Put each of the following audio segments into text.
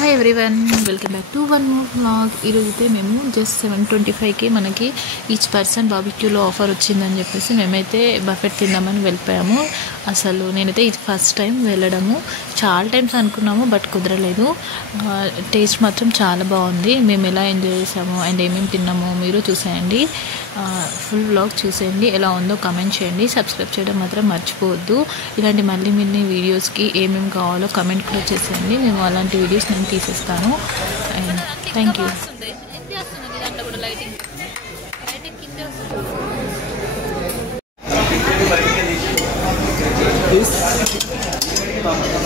Hi everyone, welcome back to one more vlog. ఈరోజైతే మేము just 725కి మనకి ఈచ్ పర్సన్ బార్బిక్యూలో ఆఫర్ వచ్చిందని చెప్పేసి మేమైతే బఫెట్ తిందామని వెళ్ళిపోయాము. అసలు నేనైతే ఇది ఫస్ట్ టైం వెళ్ళడము. చాలా టైమ్స్ అనుకున్నాము బట్ కుదరలేదు. టేస్ట్ మాత్రం చాలా బాగుంది. మేము ఎలా ఎంజాయ్ చేసాము అండ్ ఏమేమి తిన్నామో మీరు చూసేయండి. ఫుల్ వ్లాగ్ చూసేయండి. ఎలా ఉందో కామెంట్ చేయండి. సబ్స్క్రైబ్ చేయడం మాత్రం మర్చిపోవద్దు. ఇలాంటి మళ్ళీ వీడియోస్కి ఏమేమి కావాలో కమెంట్ కూడా చేసేయండి. మేము అలాంటి వీడియోస్ నేను తీసేస్తాను. And thank you.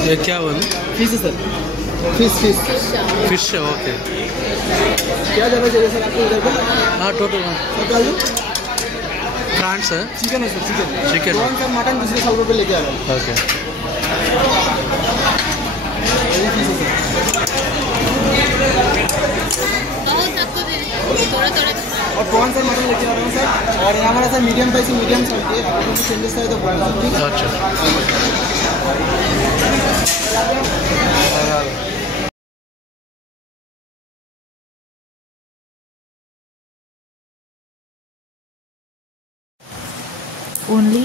ये क्या बोले? Fish sir, fish fish okay. क्या ज़्यादा चाहिए सर आपको इधर पे? हाँ टोटल फ्रांस है. चिकन है सर, चिकन कौन सा मटन दूसरे 100 रुपये लेके आ रहा है. ओके. ये फिश है सर. और कौन सा मटन लेके आ रहा हूँ सर. और यहाँ हमारा सर मीडियम प्राइस मीडियम चलती है. आपको कुछ चेंजेस है तो बोलना सर. ठीक है. अच्छा. ఓన్లీ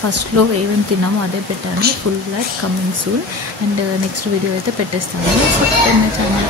ఫస్ట్లో ఏమేమి తిన్నామో అదే పెట్టాను. Full vlog coming soon. And next video అయితే పెట్టేస్తాను. So channel